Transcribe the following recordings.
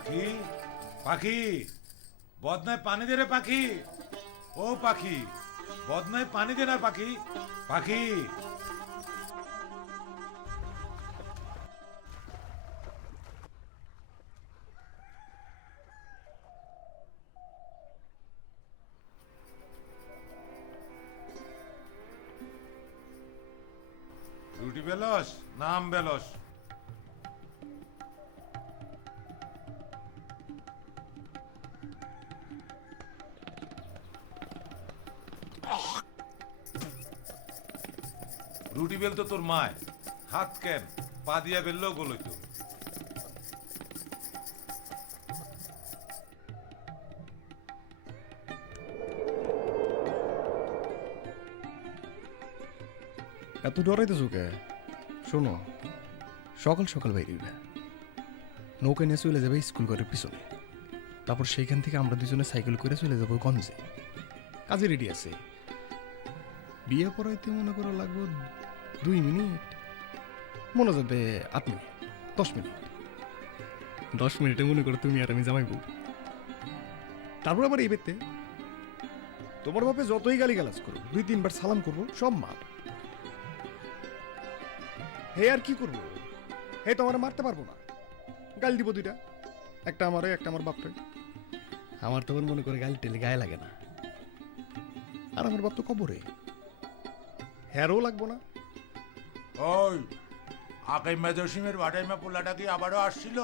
পাখি পাখি বদনায় পানি দে রে পাখি। ও পাখি বদনায় পানি দে না পাখি। পাখি রুটি বেলস নাম বেলস। রুটি বেল তো তোর মায়, হাত কেন পা দিয়া বেললেও গোল হইতো। এত ডরাইতেছো কে? শোনো, সকাল সকাল বাইরে নৌকা নিয়ে চলে যাবে স্কুল ঘরের পিছনে। তারপর সেইখান থেকে আমরা দুজনে সাইকেল করে চলে যাবো গঞ্জে। কাজে রেডি আছে। বিয়ে পড়াইতে মনে করো লাগবো 2 মিনিট, মনে যাবে 8 মিনিট, 10 মিনিট। 10 মিনিটে মনে করো তুমি আর আমি জামাইবো। তারপর আবার এই বেতে তোমার বাপে যতই গালি গালাজ করো, 2-3 বার সালাম করবো, সব মাপ। হে আর কি করবো? হে তো আমার মারতে পারবো না, গাল দিব 2টা, একটা আমারে একটা আমার বাপরে। আমার তখন মনে করে গাল টেলে গায়ে লাগে না, আর আমার বাপ তো কবরে, হেরও লাগবো না। ওই আকাই মেজসিমের ভাটাইমা পোলাটা কি আবারও আসছিল?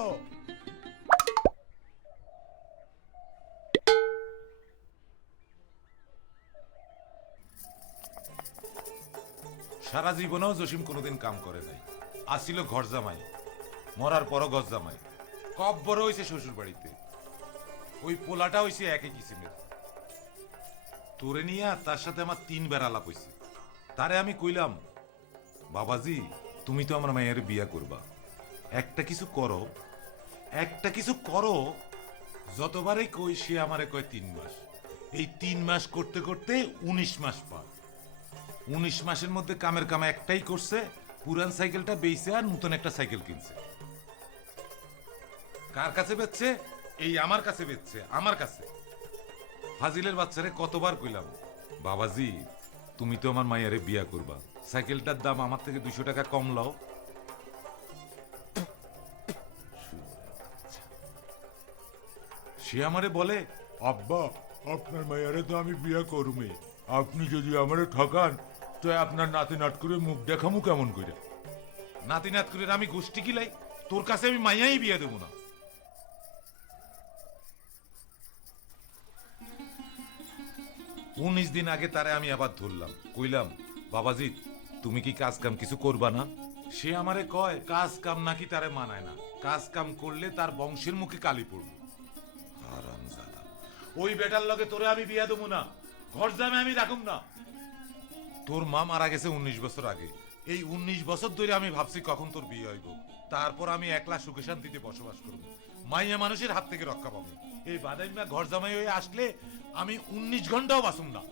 সারা জীবনেও জসিম কোনোদিন কাম করে নাই, আসছিল ঘর জামাই, মরার পরও গজ জামাই। কব্বর হইছে শ্বশুর বাড়িতে, ওই পোলাটা হইছে একই কিসিমের। তোরে নিয়া তার সাথে আমার 3 বার আলাপ হইছে। তারে আমি কইলাম, বাবাজি তুমি তো আমার মায়ের বিয়া করবা, একটা কিছু করো, একটা কিছু করো। যতবারই কই সে আমারে কয় 3 মাস। এই 3 মাস করতে করতে 19 মাস পার। 19 মাসের মধ্যে কামের কামে একটাই করছে, পুরান সাইকেলটা বেইছে আর নতুন একটা সাইকেল কিনছে। কার কাছে বেচছে? এই আমার কাছে বেচছে, আমার কাছে। ফাজিলের বাচ্চারে কতবার কইলাম, বাবাজি তুমি তো আমার মায়েরে বিয়া করবা, সাইকেলটার দাম আমার থেকে 200 টাকা কম লাও। সে আমারে বলে, আব্বা আপনার মায়েরে তো আমি বিয়া করুমে, আপনি যদি আমারে ঠকান তো আপনার নাতি নাট করে মুখ দেখামু কেমন করে? নাতি নাত করে আমি গোষ্ঠী কিলাই, তোর কাছে আমি মাইয়াই বিয়া দেবো না। 19 দিন আগে তারে আমি আবার ধরলাম, কইলাম বাবাজি তুমি কি কাজ কাম কিছু করবা না? সে আমারে কয় কাজ কাম নাকি তারে মানায় না, কাজ কাম করলে তার বংশের মুখে কালি পড়বে। হারামজাদা, ওই বেটার লগে তোরে আমি বিয়া দেবো না, ঘর জামে আমি রাখুম না। তোর মা মারা গেছে 19 বছর আগে, এই 19 বছর ধরে আমি ভাবছি কখন তোর বিয়ে হইব, তারপর আমি একলা সুখে শান্তিতে বসবাস করব, মাইয়া মানুষের হাত থেকে রক্ষা পাবো। এই বাদাইমা ঘর জামাই হয়ে আসলে আমি 19 ঘন্টাও বাসুম না।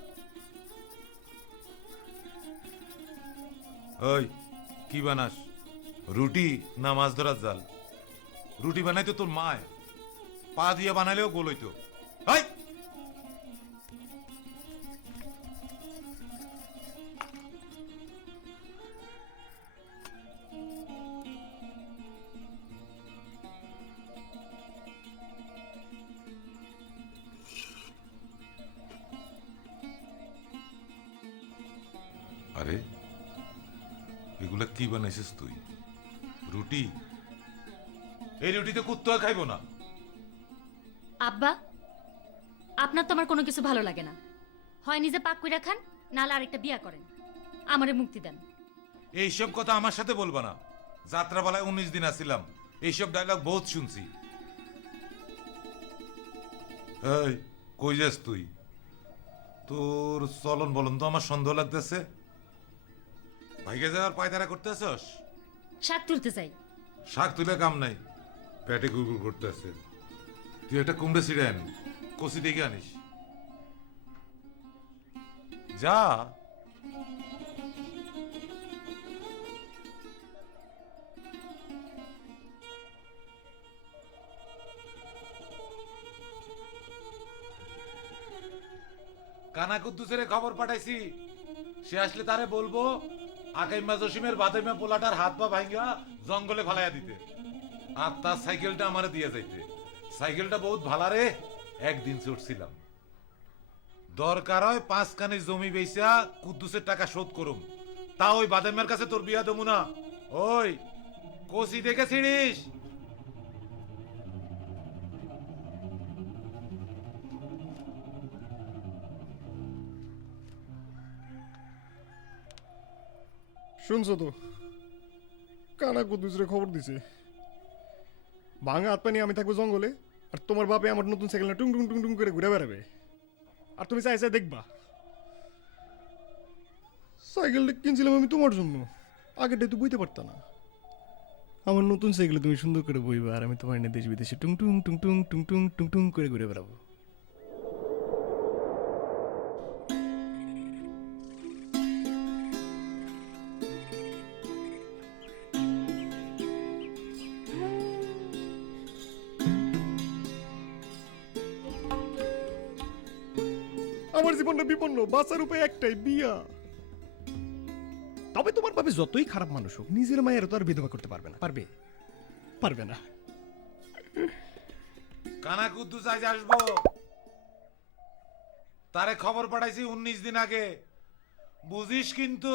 ওই কি বানাস, রুটি না মাছ ধরার জাল? রুটি বানাইতো তোর মায়, পা দিয়ে বানাইলেও গোল হইতো। হাই আরে এগুলা কি বানাইছিস তুই? রুটি? এই রুটিতে কুত্তা খাইবো না। আব্বা, আপনার তো আমার কোনো কিছু ভালো লাগে না, হয় নিজে পাক কইরা খান, নালে আরেকটা বিয়া করেন, আমারে মুক্তি দেন। এইসব কথা আমার সাথে বলবা না, যাত্রাপালায় 19 দিন আসছিলাম, এইসব ডায়লগ বহুত শুনছি। এই কই যাস তুই? তোর চলন বলন তো আমার সন্দেহ লাগতেছে। ভাইকে যাওয়ার পায়তারা করতে আসস? শাক তুলতে চাই। শাক তুলে কাম নাই, পেটে গুড়গুড় করতে আছে। তুই একটা কুমড়ে ছিঁড়ে আন, কষি দেখে আনিস। যা। কানা কুদ্দুসের খবর পাঠাইছি, সে আসলে তারে বলবো আকাইমা জসিমের বাদাইমা পোলাটার হাত পা ভাঙ্গা জঙ্গলে ফালাইয়া দিতে, আর তার সাইকেলটা আমারে দিয়ে যাইতে। সাইকেলটা বহুত ভালা রে, একদিন চড়ছিলাম। দরকার হয় 5 কানি জমি বেচা কুদ্দুসের টাকা শোধ করুম, তা ওই বাদামের কাছে তোর বিয়া দেবো না। ওই কষি দেখে ছিড়িস। শুনছো তো, কানা কুদ্দুসরে খবর দিছে ভাঙা হাত পানি আমি থাকবো জঙ্গলে, আর তোমার বাপে আমার নতুন সাইকেল টুং টুং টুং টুং করে ঘুরে বেড়াবে, আর তুমি চাই চাই দেখবা। সাইকেলটা কিনছিলাম আমি তোমার জন্য, আগেরটাই তো বইতে পারতা না। আমার নতুন সাইকেলে তুমি সুন্দর করে বইবা, আর আমি তোমার এনে দেশ বিদেশে টুং টুং টুং টুং টুং টুং টুং টুং করে ঘুরে বেড়াবো। আমার জীবনটা বিপন্ন, বাঁচার উপায় একটাই, বিয়া। তবে তোমার বাবা যতই খারাপ মানুষ হোক, নিজের মায়ের তো আর বিধবা করতে পারবে না। পারবে? পারবে না। কানা কুদ্দুস আজ আসবো, তারে খবর পাঠাইছি 19 দিন আগে, বুঝিস কিন্তু।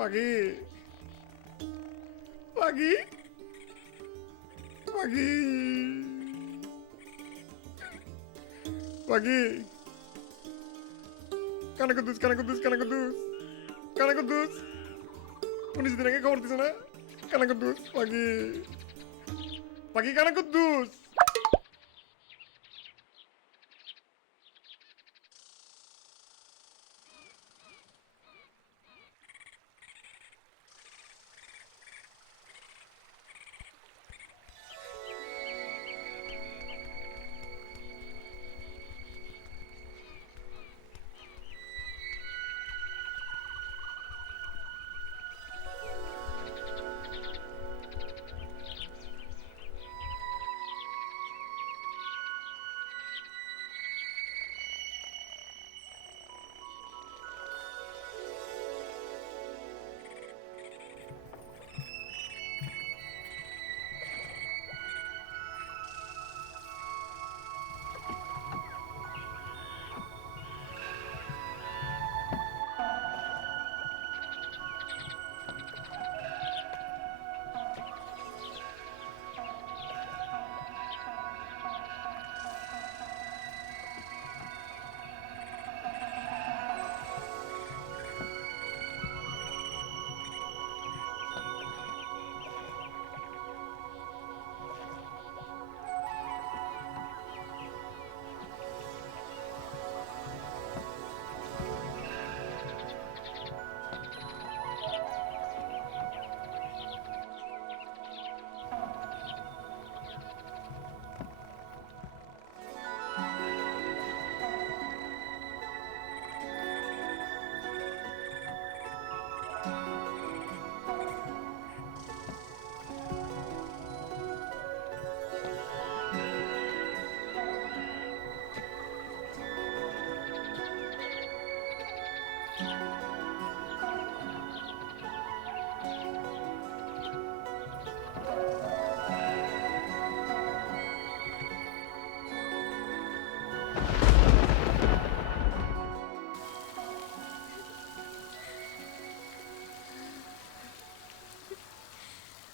পাখি, পাখি, পাখি, পাখি, কানা কুদ্দুস, কানা কুদ্দুস, কানা কুদ্দুস, কানা কুদ্দুস, 19 দিন আগে খবর দিছে না? কানা কুদ্দুস, পাখি, পাখি, কানা কুদ্দুস।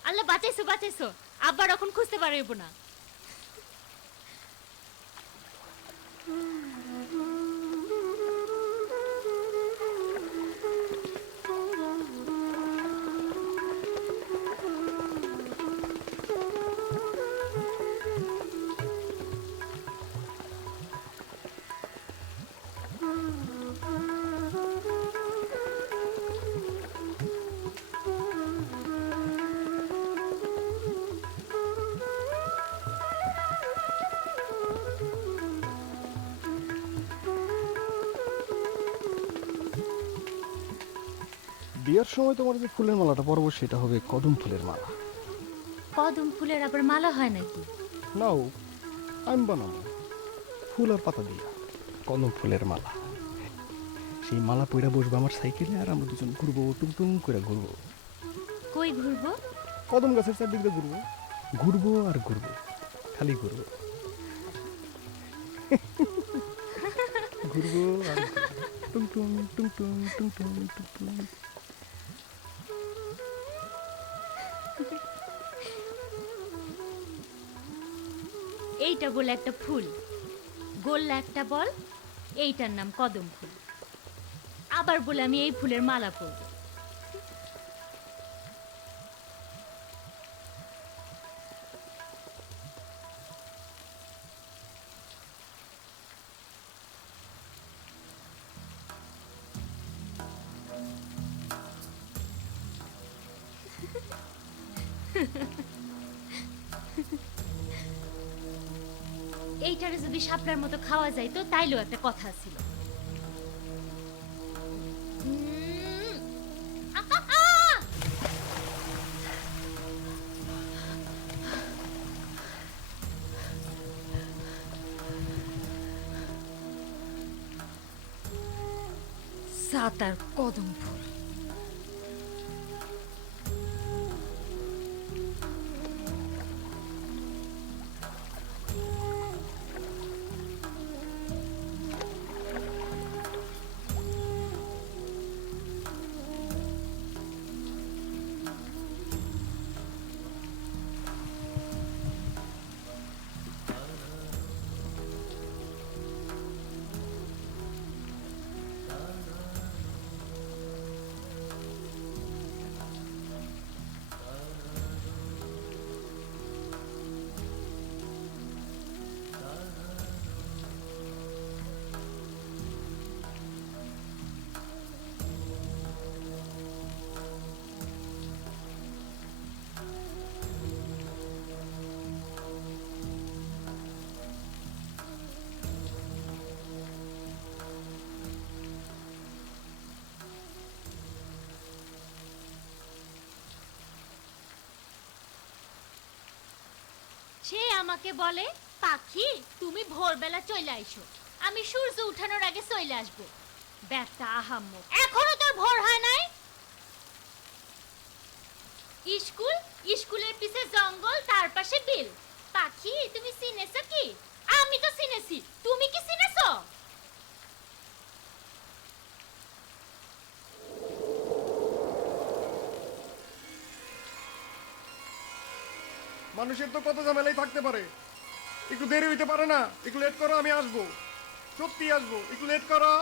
আল্লাহ বাঁচাইছো, বাঁচাইছো। আব্বার এখন খুঁজতে পারবো না। বিয়ের সময় তোমার যে ফুলের মালাটা পরবো সেটা হবে কদম ফুলের মালা। কদম ফুলের আবার মালা হয় নাকি? নাও, আমি বানাবো ফুল আর পাতা দিয়া কদম ফুলের মালা। সেই মালা পইরা বসবো আমার সাইকেলে, আর আমরা দুজন ঘুরবো, টুমটুম করে ঘুরবো, কই ঘুরবো? কদম গাছের চারদিকে ঘুরবো, ঘুরবো আর ঘুরবো, খালি ঘুরবো, ঘুরবো আর টুমটুম টুমটুম টুমটুম টুমটুম। এইটা বলে একটা ফুল, গোল্লা একটা বল, এইটার নাম কদম ফুল। আবার বলে আমি এই ফুলের মালা পরব। এইটারে যদি শাপলার মতো খাওয়া যাইতো তাইলেও একটা কথা ছিল। আহা! সাতার কদম ফুল। সে আমাকে বলে, পাখি তুমি ভোরবেলা চলে আইসো, আমি সূর্য উঠানোর আগে চলে আসবো। ব্যাটা আহাম্মক, এখনো তোর ভোর হয় নাই? স্কুল, স্কুলের পিছে জঙ্গল, তার পাশে বিল। পাখি তুমি চিনেছো কি? আমি তো চিনেছি, তুমি কি চিনেছো? মানুষের তো কত ঝামেলাই থাকতে পারে, একটু দেরি হইতে পারে না? একটু লেট করো, আমি আসবো, সত্যি আসবো, একটু লেট করো।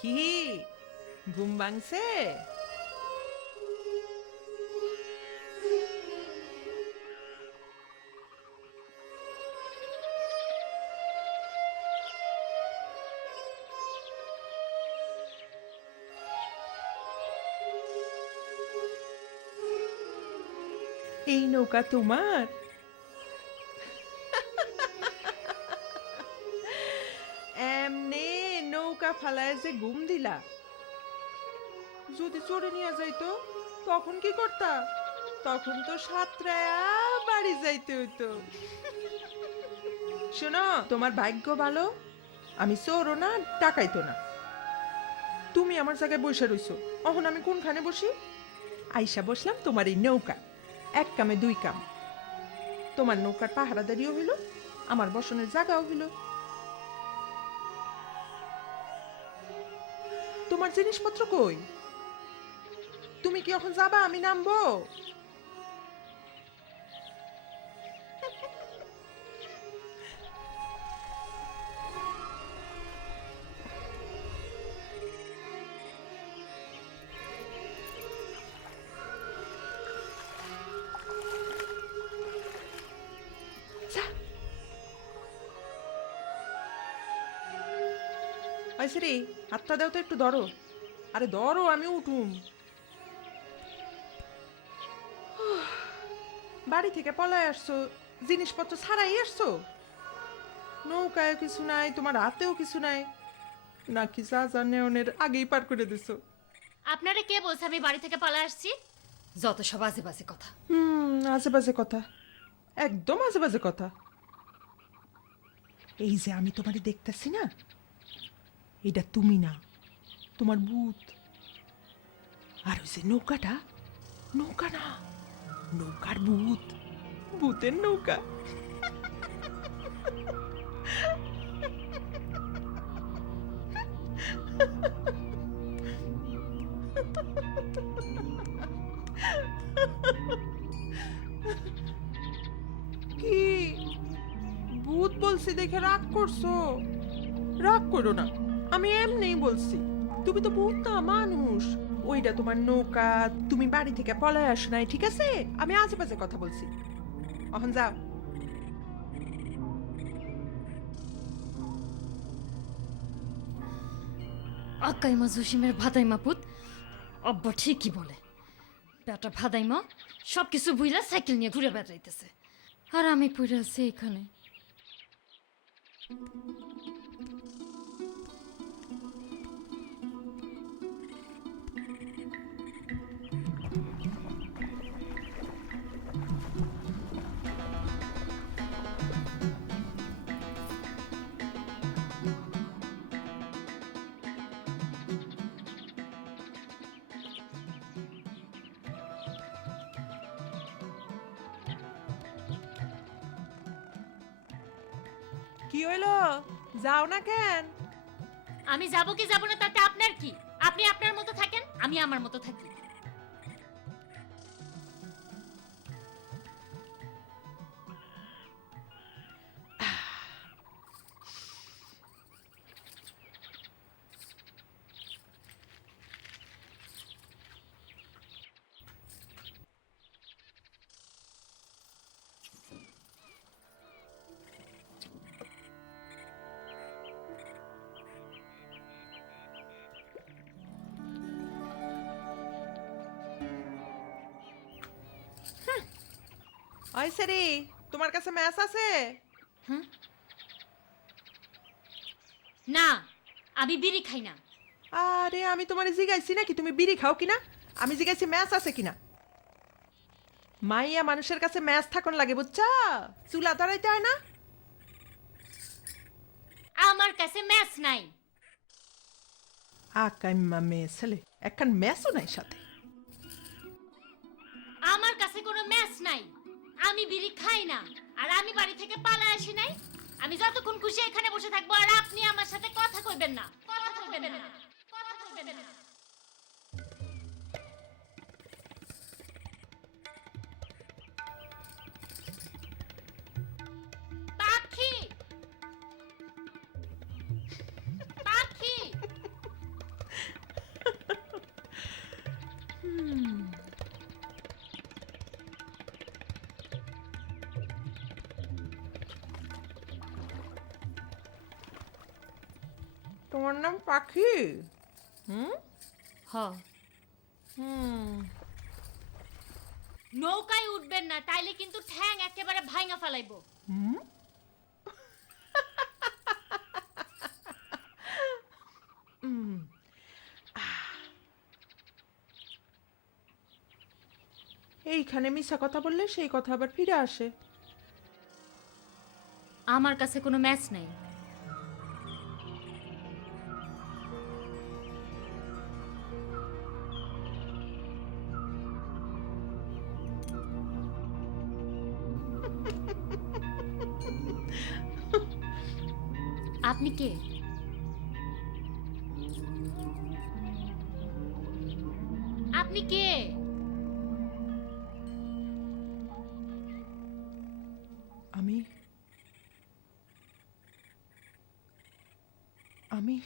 কি ঘুম ভাঙছে? এই নৌকা তোমার? এমনে নৌকা ফালায় যে ঘুম দিলা, যদি চড়ে নিয়ে যাইতো তখন কি করতা? তখন তো সাঁতরায়া বাড়ি বাড়ি যাইতে হইতো। শোনো, তোমার ভাগ্য ভালো, আমি চোরও না ডাকাইতো না। তুমি আমার জায়গায় বসে রইছো, এখন আমি কোনখানে বসি? আইসা বসলাম তোমার এই নৌকা, এক কামে দুই কাম। তোমার নৌকার পাহারাদারিও হইল, আমার বসনের জায়গাও হইল। তোমার জিনিসপত্র কই? তুমি কি এখন যাবা, আমি নামবো? আইসে রে, হাতটা দাও তো, একটু ধরো। আরে ধরো, আমি উঠুম। বাড়ি থেকে পলায় আসছো, জিনিসপত্র ছাড়াই আসছো? নৌকায় কিছু নাই, তোমার হাতেও কিছু নাই, নাকি যা যা নেওনের আগেই পার করে দিছো? আপনারা কে বলছে আমি বাড়ি থেকে পালা আসছি? যত সব আজে বাজে কথা। আজে বাজে কথা, একদম আজে বাজে কথা। এই যে আমি তোমারে দেখতেছি না, এটা তুমি না, তোমার ভূত। আর ওই যে নৌকাটা, নৌকা না, নৌকার ভূত, ভূতের নৌকা। কি ভূত বলছি দেখে রাগ করছো? রাগ করো না, আমি এমনিই বলছি। তুমি তো ভূত না, মানুষ। ওইটা তোমার নৌকা, তুমি বাড়ি থেকে পলায় আসো নাই, ঠিক আছে? আমি আশেপাশে কথা বলছি, এখন যাও। আকাইমা জসিমের ভাদাইমা পুত, আব্বা ঠিকই বলে। বেটা ভাদাইমা সব কিছু বুইলা সাইকেল নিয়ে ঘুরে বেড়াইতেছে, আর আমি পড়ে আছি এখানে। কি হইলো, যাও না কেন? আমি যাব কি যাব না তাতে আপনার কি? আপনি আপনার মতো থাকেন, আমি আমার মতো থাকি। আইসে রে, তোমার কাছে ম্যাচ আছে? না, আমি বিড়ি খাই না। আরে আমি তোমারে জিগাইছি নাকি তুমি বিড়ি খাও কিনা? আমি জিগাইছি ম্যাচ আছে কিনা। মাইয়া মানুষের কাছে ম্যাচ থাকুন লাগে, বুঝছা? চুলা ধরাইতে হয় না। আমার কাছে ম্যাচ নাই। আকাইম্মা মেয়ে ছেলে, একখান ম্যাচও নাই সাথে। আমার কাছে কোনো ম্যাচ নাই। আমি বিড়ি খাই না, আর আমি বাড়ি থেকে পালায় আসি নাই। আমি যতক্ষণ খুশি এখানে বসে থাকবো, আর আপনি আমার সাথে কথা কইবেন না, কথা কইবেন না, কথা কইবেন না। পাখি, পাখি। তোমার নাম পাখি? হ, নৌকায় উঠবেন না, তাইলে কিন্তু ঠ্যাং একেবারে ভাঙা ফেলাইবো। এইখানে মিছা কথা বললে সেই কথা আবার ফিরে আসে। আমার কাছে কোনো ম্যাচ নাই। আপনি কে? আপনি কে? আমি আমি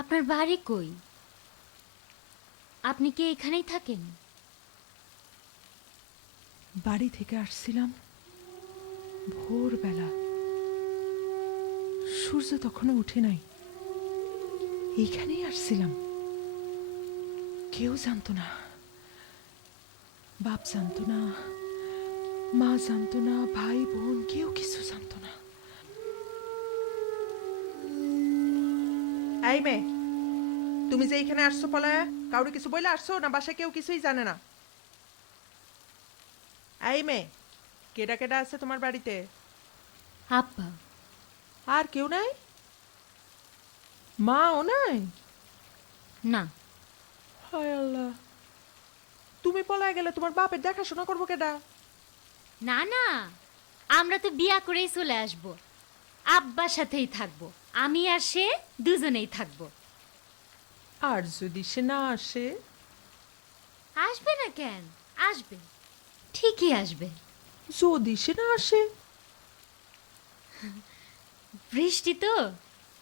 আপনার বাড়ি কই? আপনি কি এখানেই থাকেন? বাড়ি থেকে আসছিলাম ভোরবেলা, সূর্য তখনও উঠে নাই। এইখানেই আসছিলাম। কেউ জানতো না, বাপ জানতো না, মা জানতো না, ভাই বোন কেউ কিছু জানতো না। এই মেয়ে, তুমি যে এখানে আসছো পলায়া, কাউরে কিছু বলে আসছো না বাসায় কেউ কিছুই জানে না? এই মেয়ে, কেডা কেডা আছে তোমার বাড়িতে? আব্বা। আর কেউ নাই? মাও নাই? না। হায় আল্লাহ, তুমি পলায় গেলে তোমার বাপের দেখাশোনা করবো কেডা? না না, আমরা তো বিয়া করেই চলে আসব। আব্বার সাথেই থাকবো। আমি আর সে দুজনেই থাকবো। আর যদি সে না আসে? আসবে না কেন? আসবে, ঠিকই আসবে। যদি সে না আসে? বৃষ্টি তো,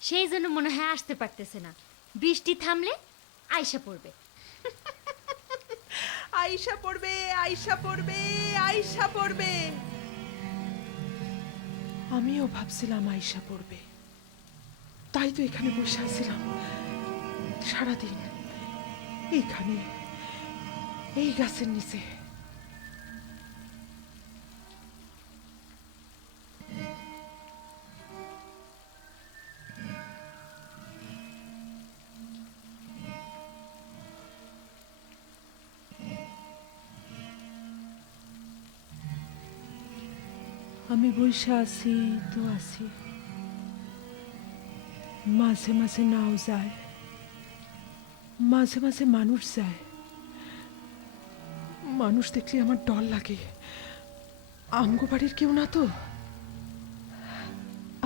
সেই জন্য মনে হয় আসতে পারতেছে না। বৃষ্টি থামলে আইসা পড়বে। আইসা পড়বে, আইসা পড়বে, আইসা পড়বে। আমিও ভাবছিলাম আইসা পড়বে, তাই তো এখানে বসে আছিলাম সারাদিন, এইখানে এই গাছের নিচে। আমি বসে আছি তো আছি, মাঝে মাঝে নাও যায়, মাঝে মাঝে মানুষ যায়। মানুষ দেখলে আমার ডর লাগে। আমগো বাড়ির কেউ না তো।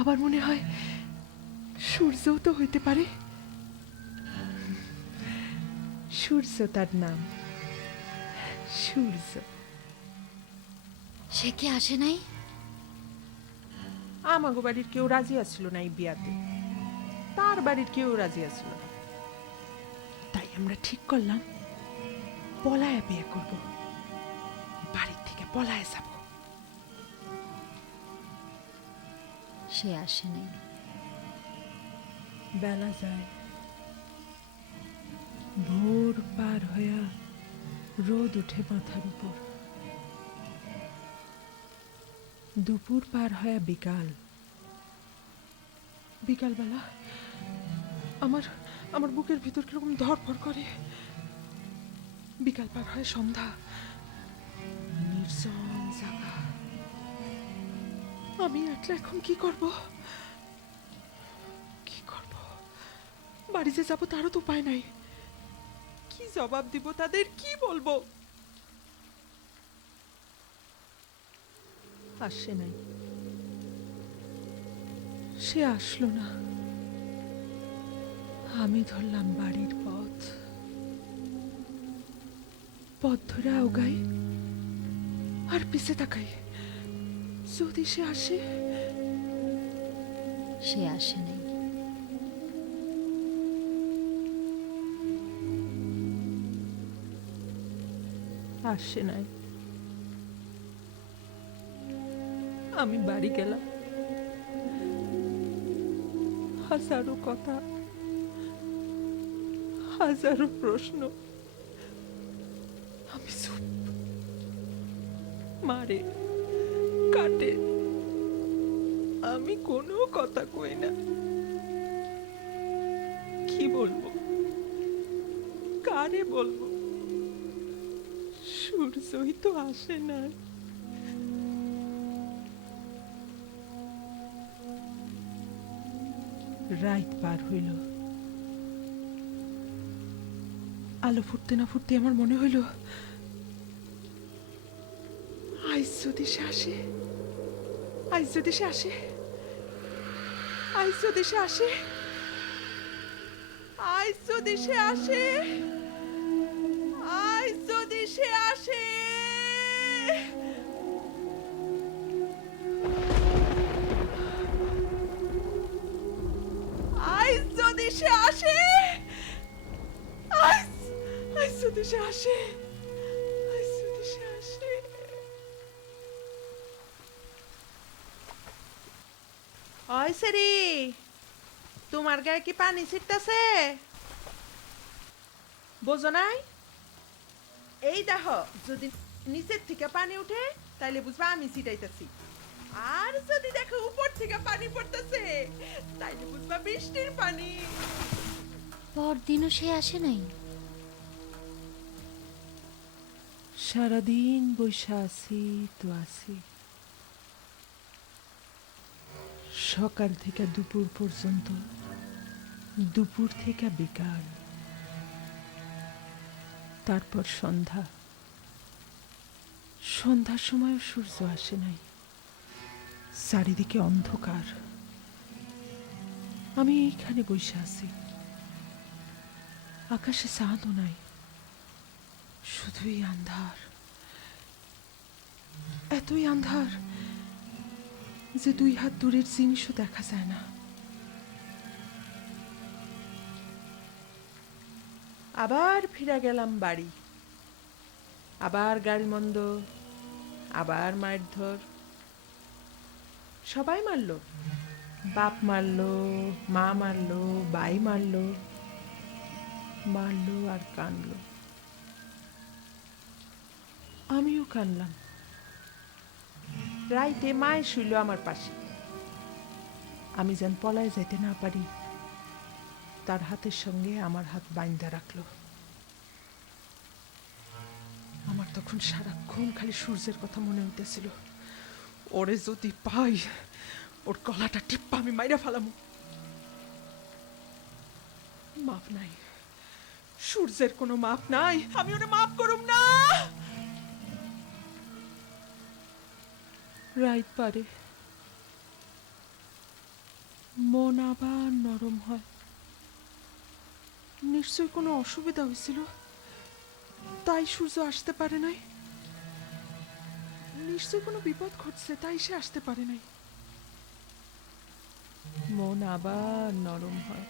আবার মনে হয় সূর্যও তো হইতে পারে। সূর্য তার নাম, সূর্য। সে কি আসে নাই? আমাগো বাড়ির কেউ রাজি আছিল না এই বিয়াতে, তার বাড়ির কেউ রাজি আছিল না। তাই আমরা ঠিক করলাম পলায়া বিয়ে করব, বাড়ির থেকে পলায়া যাব। সে আসে নাই। বেলা যায়, ভোর পার হইয়া রোদ উঠে মাথার উপর, দুপুর পার হইয়া বিকাল। বিকালবেলা আমার আমার বুকের ভিতর কিরকম ধরফর করে। বিকাল পার হয় সন্ধ্যা, নির্জন জায়গা। আমি একলা এখন কি করব? কি করব? বাড়ি যে যাবো তারও তো উপায় নাই। কি জবাব দিব তাদের, কি বলবো? আসে নাই, সে আসলো না। আমি ধরলাম বাড়ির পথ, পথ ধরে আওগাই আর পিছে তাকাই, যদি সে আসে। সে আসে নাই। আসে নাই। আমি বাড়ি গেলাম, হাজারো কথা, হাজারো প্রশ্ন। আমি চুপ, মারে কাটে, আমি কোনো কথা কই না। কি বলবো, কারে বলবো? সূর্যই তো আসে না। রাত পার হইল, আলো ফুটতে না ফুটতে আমার মনে হইল আজ যদি সে আসে, আজ যদি সে আসে, আজ যদি সে আসে, আজ যদি সে আসে, আজ যদি সে আসে। আজ যদি সে আসে, আজ আজ যদি সে আসে, আজ যদি সে আসে। ওই সেরি, তোমার গায়ে কি পানি ছিটতেছে? বোঝো নাই? এই দেখো, যদি নিচের থেকে পানি উঠে তাইলে বুঝবা আমি ছিটাইতেছি, আর যদি দেখো উপর থেকে পানি পড়তেছে তাইলে বুঝবা বৃষ্টির পানি। পরদিনও সে আসে নাই। সারাদিন বৈশা আছি তো আছি, সকাল থেকে দুপুর পর্যন্ত, দুপুর থেকে বিকাল, তারপর সন্ধ্যা। সন্ধ্যার সময়ও সূর্য আসে নাই, চারিদিকে অন্ধকার। আমি এইখানে বসে আছি, আকাশে চাঁদও নাই, শুধুই আন্ধার, এতই আন্ধার যে 2 হাত দূরের জিনিসও দেখা যায় না। আবার ফিরে গেলাম বাড়ি, আবার গাড়ি মন্দ, আবার মায়ের ধর। সবাই মারলো, বাপ মারলো, মা মারলো, ভাই মারলো, মারলো আর কানলো। আমিও কানলাম। রাইতে মায়ে শুইল আমার পাশে। আমি যেন পলায় যাইতে না পারি, তার হাতের সঙ্গে আমার হাত বাইন্ধা রাখলো। আমার তখন সারাক্ষণ খালি সূর্যের কথা মনে হইতেছিল। ওরে যদি পাই, ওর গলাটা টিপ্পা আমি মাইরা ফেলাম। মাপ নাই, সূর্যের কোনো মাপ নাই, আমি ওরে মাপ করুম না। রাইত পারে, মন আবার নরম হয়। নিশ্চয় কোনো অসুবিধা হয়েছিল, তাই সূর্য আসতে পারে নাই। নিশ্চয় কোনো বিপদ ঘটছে, তাই সে আসতে পারে নাই। মন আবার নরম হয়।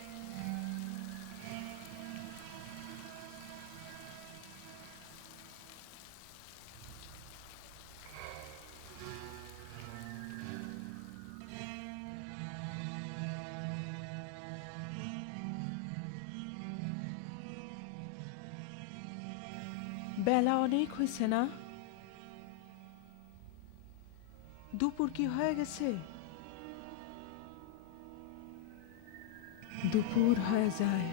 বেলা অনেক হয়েছে না? দুপুর কি হয়ে গেছে? দুপুর হয়ে যায়,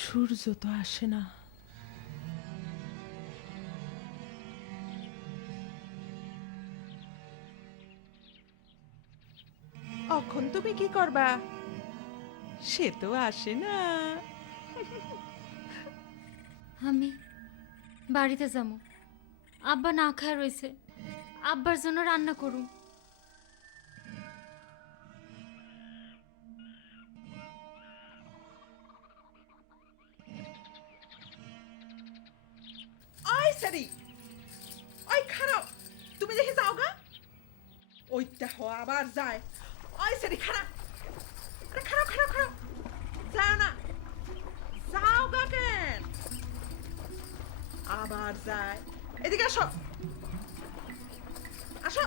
সূর্য তো আসে না। এখন তুমি কি করবা? সে তো আসে না। আমি বাড়িতে যাবো। আব্বা না খায় রয়েছে, আব্বার জন্য রান্না করুন। সারি, ওই খারাপ, তুমি দেখে যাও গা। ওই দেখো আবার যায়। ওই সারি খারাপ, আরে খারাপ খারাপ খারাপ, যাও না, যাও গা কেন? আবার যায়। এদিকে আসো, আসো,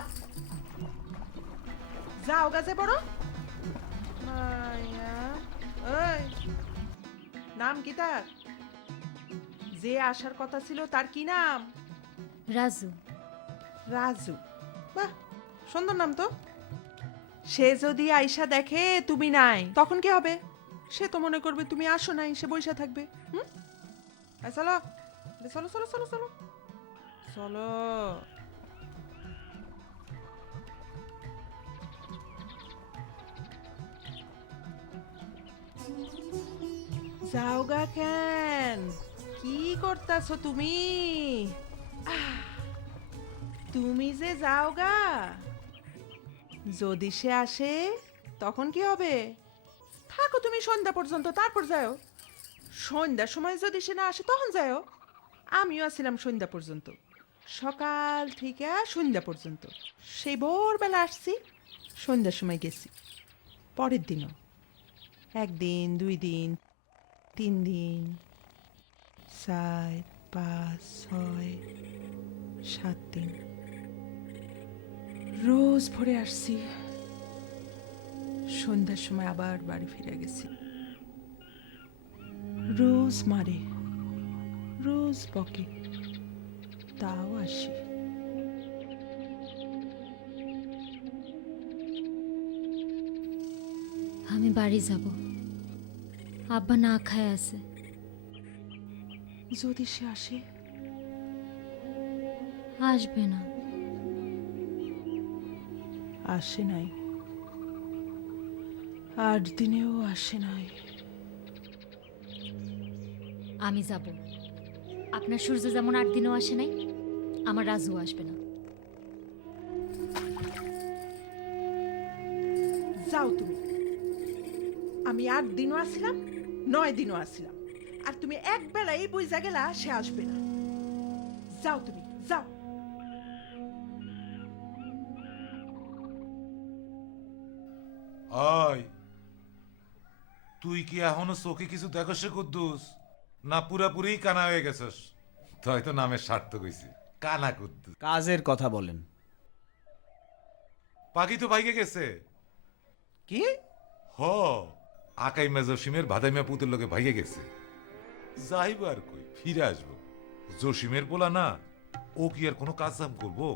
যাও গা যে বড় মায়া। ওই নাম কি তার? যে আসার কথা ছিল তার কি নাম? রাজু। রাজু, বাহ সুন্দর নাম তো। সে যদি আয়শা দেখে তুমি নাই, তখন কি হবে? সে তো মনে করবে তুমি আসো নাই, সে বইসা থাকবে। হুম, এই চলো, এই চলো চলো চলো চলো চলো। যাও গা কেন? কি করতাছো তুমি? আহ, তুমি যে যাও গা, যদি সে আসে তখন কি হবে? থাকো তুমি সন্ধ্যা পর্যন্ত, তারপর যাও। সন্ধ্যার সময় যদি সে না আসে তখন যাও। আমিও আছিলাম সন্ধ্যা পর্যন্ত, সকাল থেকে সন্ধ্যা পর্যন্ত। সেই ভোরবেলা আসছি, সন্ধ্যার সময় গেছি। পরের দিনও একদিন, 2 দিন, 3 দিন, 4, 5, 6, 7 দিন রোজ ভরে আসছি। সন্ধ্যার সময় আবার বাড়ি ফিরে গেছি। রোজ মারে, রোজ বকে, তাও আসি। আমি বাড়ি যাব, আব্বা না খায় আছে। যদি সে আসে? আসবে না। আসে নাই, 8 দিনেও আসে নাই। আমি যাব। আপনার সূর্য যেমন 8 দিনও আসে নাই, আমার রাজু আসবে না। যাও তুমি। আমি 8 দিনও আসিলাম, 9 দিনও আসিলাম, আর তুমি এক বেলায় বুঝা গেলা সে আসবে না। যাও তুমি, যাও। ওই তুই কি এখনো চোখে কিছু দেখস কুদ্দুস, না পুরাপুরি কানা হয়ে গেছস? তাই তো নামের সার্থক হইছে, কানা কুদ্দুস। কাজের কথা বলেন। পাখি তো ভাইগে গেছে। কি? হ, আকাই মে জসিমের ভাদাইমা পুতুর লোকে ভাইগে গেছে। যাইব আর কই, ফিরে আসবো। জসিমের পোলা না, ও কি আর কোনো কাজ কাম করবো?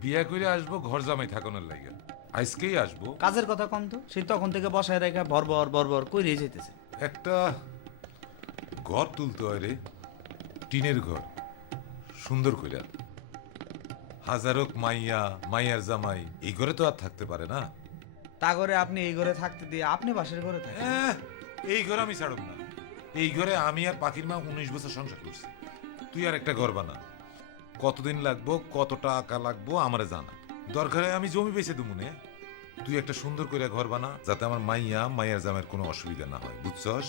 বিয়া করে আসবো ঘর জামাই থাকানোর লাগে, আজকেই আসবো। কাজের কথা কম তো, সে তখন থেকে বসায় রেখা বরবর বরবর কইরে যেতেছে। একটা ঘর তুলতে হয় রে, টিনের ঘর, সুন্দর কইরা। হাজারক মাইয়া, মাইয়ার জামাই এই ঘরে তো আর থাকতে পারে না। তা করে আপনি এই ঘরে থাকতে দিয়ে আপনি বাসের ঘরে থাকেন। এই ঘরে আমি ছাড়ব না। এই ঘরে আমি আর পাখির মা 19 বছর সংসার করছি। তুই আর একটা ঘর বানা। কতদিন লাগবো, কত টাকা লাগবো আমারে জানা। দরকারে আমি জমি বেচে দেবো। তুই একটা সুন্দর করে ঘর বানা, যাতে আমার মাইয়া, মাইয়ার জামাইয়ের কোনো অসুবিধা না হয়, বুঝছস?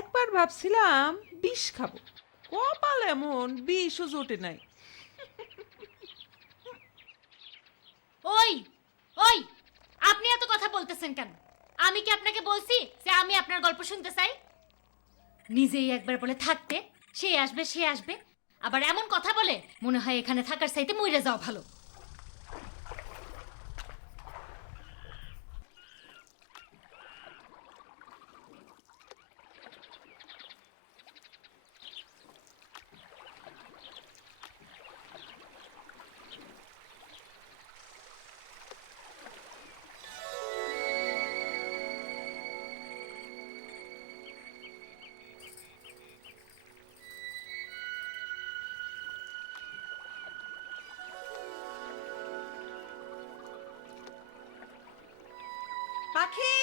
একবার ভাবছিলাম বিষ খাবো, কপাল এমন বিষও জোটে নাই। ওই ওই, আপনি এত কথা বলতেছেন কেন? আমি কি আপনাকে বলছি যে আমি আপনার গল্প শুনতে চাই? নিজেই একবার বলে থাকতে, সে আসবে সে আসবে, আবার এমন কথা বলে মনে হয় এখানে থাকার চাইতে মইরে যাওয়া ভালো। পাখি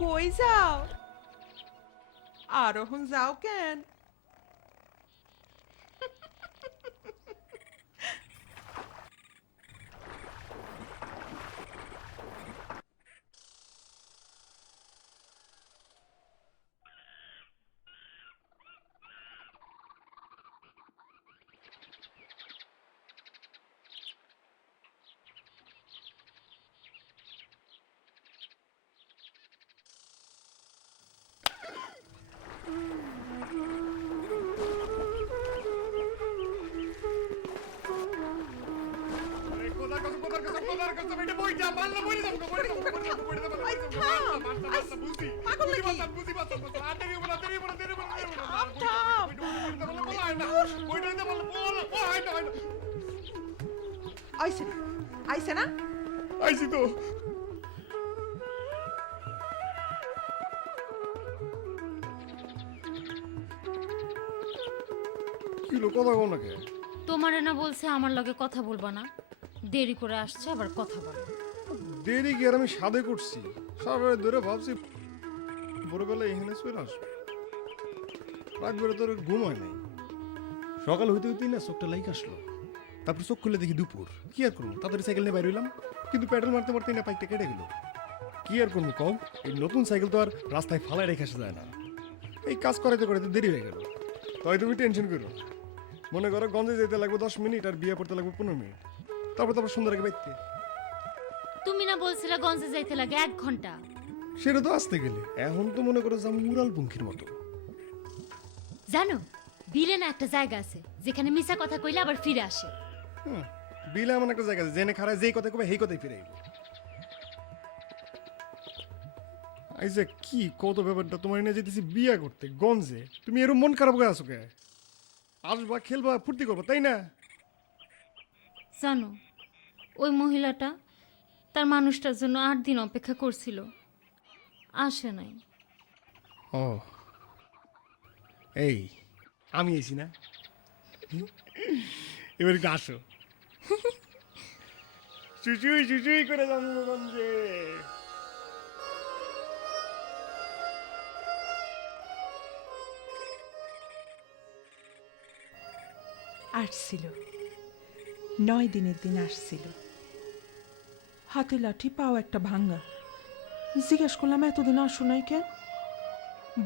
কই যাও আরোহণ যাও কেন আইছে আইছে না আইছি তো কিলো কথা কও না কে তোমারে না বলছে আমার লগে কথা বলবা না, দেরি করে আসছে আবার কথা বলো। দেরি কি আর আমি সাদে করছি সারা ধরে ভাবছি ভোরবেলা এখানে শুয়ে আসবো রাত বেড়ে তোর ঘুম হয় নাই সকাল হইতে হইতেই না চোখটা লাইক আসলো তারপর চোখ খুলে দেখি দুপুর কি আর করবো তাড়াতাড়ি সাইকেল নিয়ে বাইর হইলাম কিন্তু প্যাডেল মারতে মারতেই না পাইকটা কেটে গেল কি আর করবো কম এই নতুন সাইকেল তো আর রাস্তায় ফালায় রেখে আসা যায় না এই কাজ করাইতে করাইতে দেরি হয়ে গেল তাই তুমি টেনশন করো মনে করো গঞ্জে যেতে লাগবে 10 মিনিট আর বিয়ে পড়তে লাগবে 15 মিনিট তারপর সুন্দর আগে বাইতে তুমি না বলছিলে গঞ্জে যাইতে লাগে 1 ঘন্টা। সেটা তো আসতে গেলে এখন তো মনে করো যাম মুরাল পঙ্খির মতো জানো বিলে না একটা জায়গা আছে যেখানে মিছা কথা কইলে আবার ফিরে আসে। হ্যাঁ, বিলে এমন একটা জায়গা আছে জেনে খারায় যেই কথা কবে সেই কথাই ফিরে আইব এই যে কি কত ব্যাপারটা তোমার নিয়ে যেতেছি বিয়া করতে গঞ্জে তুমি এরকম মন খারাপ করে আছো কে আসবা খেলবা ফুর্তি করবো তাই না জানো ওই মহিলাটা তার মানুষটার জন্য 8 দিন অপেক্ষা করছিল, আসে নাই। ও এই আমি এসি না এবার একটু আসো চুচুই চুচুই করে জন্মগঞ্জে আসছিল 9 দিনের দিন আসছিল হাতে লাঠি পাও একটা ভাঙ্গা জিজ্ঞেস করলাম এতদিন আসো নাই কেন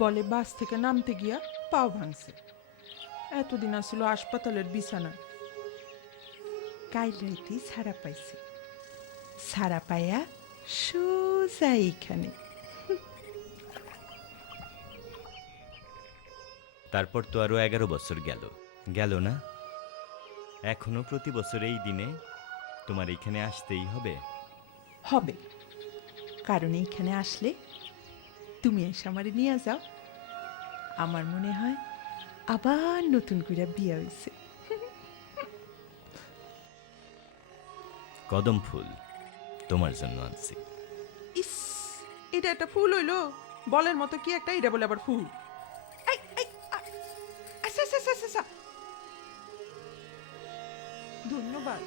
বলে বাস থেকে নামতে গিয়া পাও ভাঙছে এতদিন আসছিল হাসপাতালের বিছানায় কাল রাইতেই ছাড়া পাইছে ছাড়া পাইয়া সোজা এইখানে তারপর তো আরো 11 বছর গেল গেল না এখনো প্রতি বছর এই দিনে তোমার এখানে আসতেই হবে হবে কারণ এইখানে আসলে তুমি এসে আমারে নিয়ে যাও আমার মনে হয় আবার নতুন করে বিয়ে হয়েছে কদম ফুল তোমার জন্য আনছি ইস এটা একটা ফুল হইলো বলের মতো কি একটা এটা বলে আবার ফুল এই, এই, আ- আচ্ছা, আচ্ছা, আচ্ছা, আচ্ছা। ধন্যবাদ